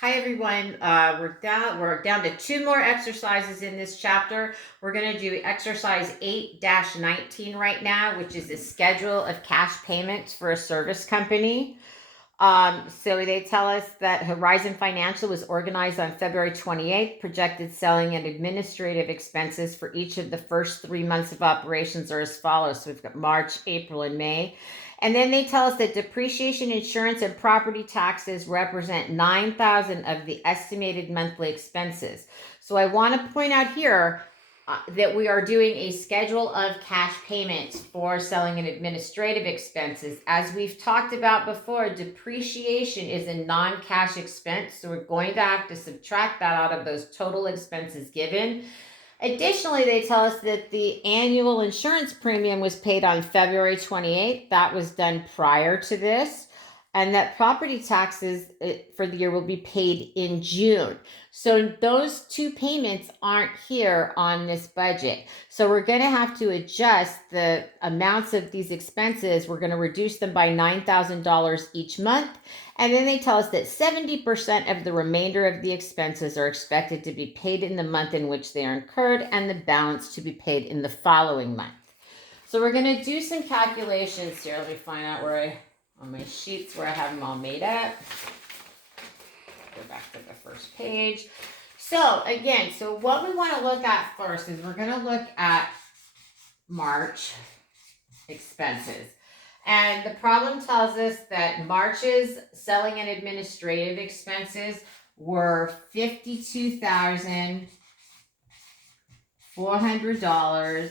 Hi everyone. We're down to two more exercises in this chapter. We're going to do exercise 8-19 right now, which is the schedule of cash payments for a service company. So they tell us that Horizon Financial was organized on February 28th. Projected selling and administrative expenses for each of the first 3 months of operations are as follows. So we've got March, April, and May. And then they tell us that depreciation, insurance, and property taxes represent 9,000 of the estimated monthly expenses. So I want to point out here that we are doing a schedule of cash payments for selling and administrative expenses. As we've talked about before, depreciation is a non-cash expense, so we're going to have to subtract that out of those total expenses given. Additionally, they tell us that the annual insurance premium was paid on February 28th. That was done prior to this. And that property taxes for the year will be paid in June. So those two payments aren't here on this budget. So we're going to have to adjust the amounts of these expenses. We're going to reduce them by $9,000 each month. And then they tell us that 70% of the remainder of the expenses are expected to be paid in the month in which they are incurred, and the balance to be paid in the following month. So we're going to do some calculations here. Let me find out on my sheets where I have them all made up. Go back to the first page. So again, what we want to look at first is we're going to look at March expenses. And the problem tells us that March's selling and administrative expenses were $52,400,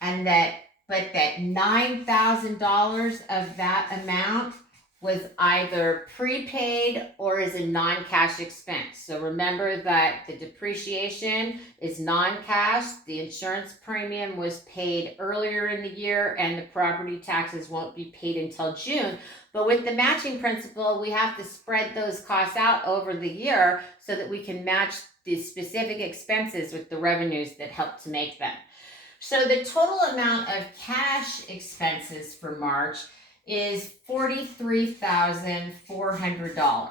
and that $9,000 of that amount was either prepaid or is a non-cash expense. So remember that the depreciation is non-cash, the insurance premium was paid earlier in the year, and the property taxes won't be paid until June. But with the matching principle, we have to spread those costs out over the year so that we can match the specific expenses with the revenues that help to make them. So the total amount of cash expenses for March is $43,400.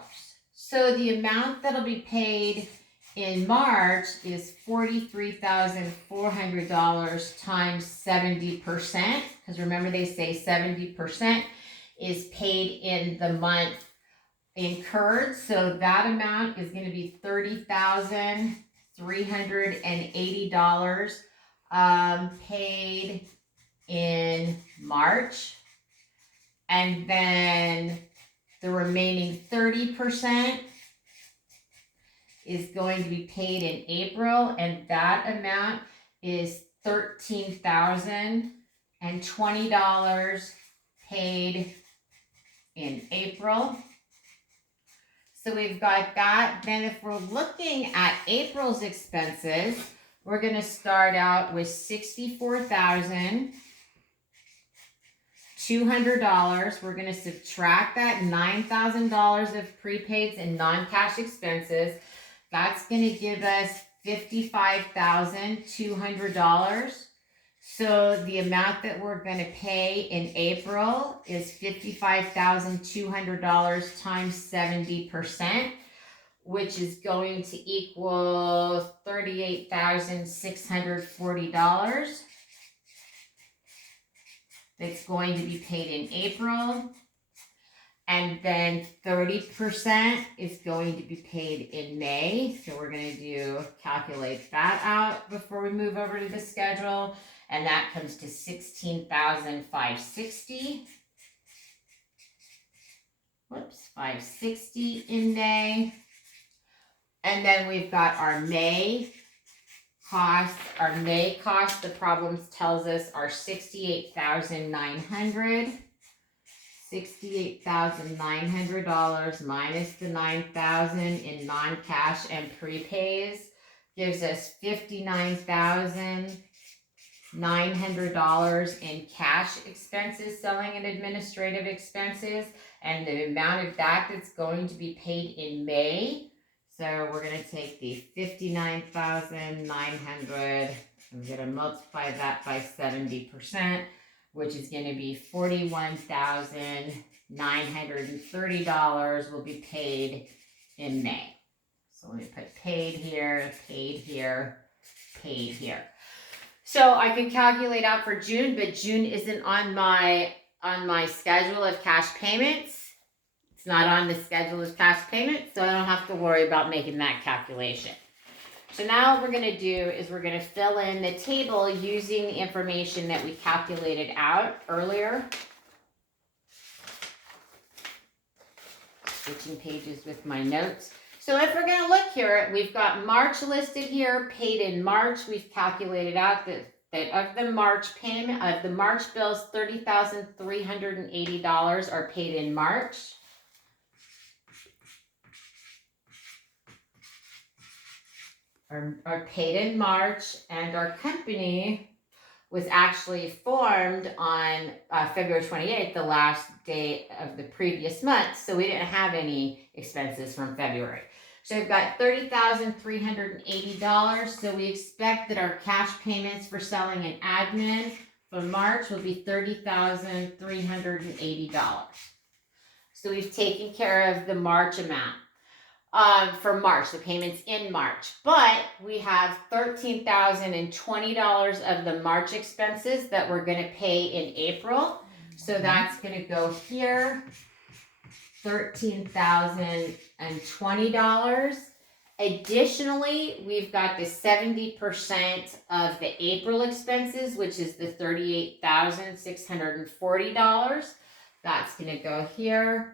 So the amount that'll be paid in March is $43,400 times 70%, because remember they say 70% is paid in the month incurred. So that amount is going to be $30,380 paid in March. And then the remaining 30% is going to be paid in April, and that amount is $13,020 paid in April. So we've got that. Then if we're looking at April's expenses, we're going to start out with $64,200. We're going to subtract that $9,000 of prepaids and non-cash expenses. That's going to give us $55,200. So the amount that we're going to pay in April is $55,200 times 70%, which is going to equal $38,640. That's going to be paid in April. And then 30% is going to be paid in May. So we're going to calculate that out before we move over to the schedule. And that comes to $16,560. $560 in May. And then we've got our May costs. Our May costs, the problems tells us, are $68,900. $68,900 minus the $9,000 in non-cash and prepays gives us $59,900 in cash expenses, selling and administrative expenses, and the amount of that that's going to be paid in May. So we're going to take the $59,900 and we're going to multiply that by 70%, which is going to be $41,930 will be paid in May. So let me put paid here, paid here, paid here. So I could calculate out for June, but June isn't on my schedule of cash payments. It's not on the schedule of cash payments, so I don't have to worry about making that calculation. So now what we're going to do is we're going to fill in the table using the information that we calculated out earlier. Switching pages with my notes. So if we're going to look here, we've got March listed here, paid in March. We've calculated out that of the March payment, of the March bills, $30,380 are paid in March. Are paid in March, and our company was actually formed on February 28th, the last day of the previous month, so we didn't have any expenses from February. So we've got $30,380, so we expect that our cash payments for selling and admin for March will be $30,380. So we've taken care of the March amount. For March, the payments in March, but we have $13,020 of the March expenses that we're going to pay in April. So that's going to go here, $13,020. Additionally, we've got the 70% of the April expenses, which is the $38,640. That's going to go here.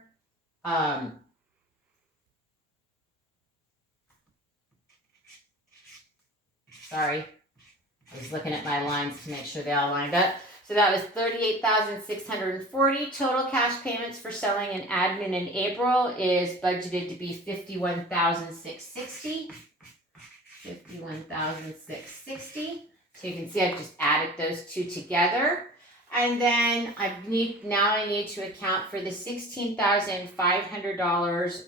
Sorry, I was looking at my lines to make sure they all lined up. So that was $38,640. Total cash payments for selling and admin in April is budgeted to be $51,660. $51,660. So you can see I've just added those two together. And then I need to account for the $16,500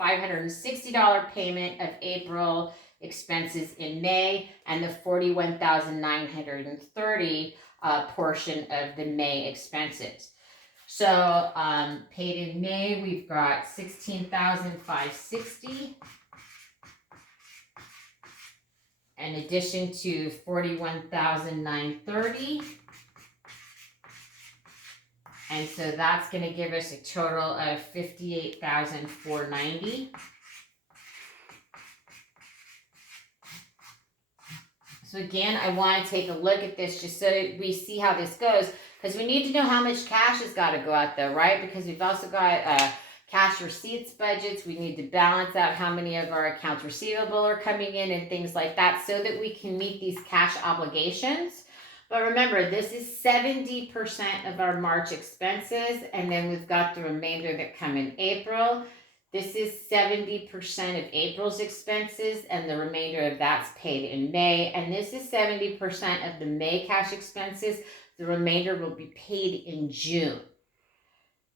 $560 payment of April expenses in May, and the $41,930 portion of the May expenses. So paid in May, we've got $16,560, in addition to $41,930. And so that's going to give us a total of $58,490. So again, I want to take a look at this just so we see how this goes, because we need to know how much cash has got to go out there, right? Because we've also got cash receipts budgets. We need to balance out how many of our accounts receivable are coming in and things like that so that we can meet these cash obligations. But remember, this is 70% of our March expenses, and then we've got the remainder that come in April. This is 70% of April's expenses, and the remainder of that's paid in May. And this is 70% of the May cash expenses. The remainder will be paid in June.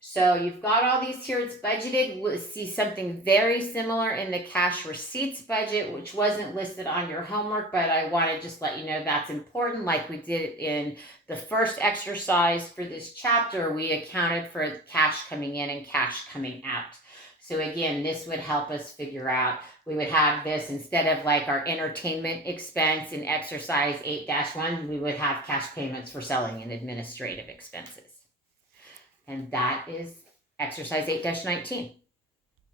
So you've got all these here. It's budgeted. We'll see something very similar in the cash receipts budget, which wasn't listed on your homework, but I want to just let you know that's important. Like we did in the first exercise for this chapter, we accounted for cash coming in and cash coming out. So again, this would help us figure out, we would have this instead of like our entertainment expense in exercise 8-1, we would have cash payments for selling and administrative expenses. And that is exercise 8-19.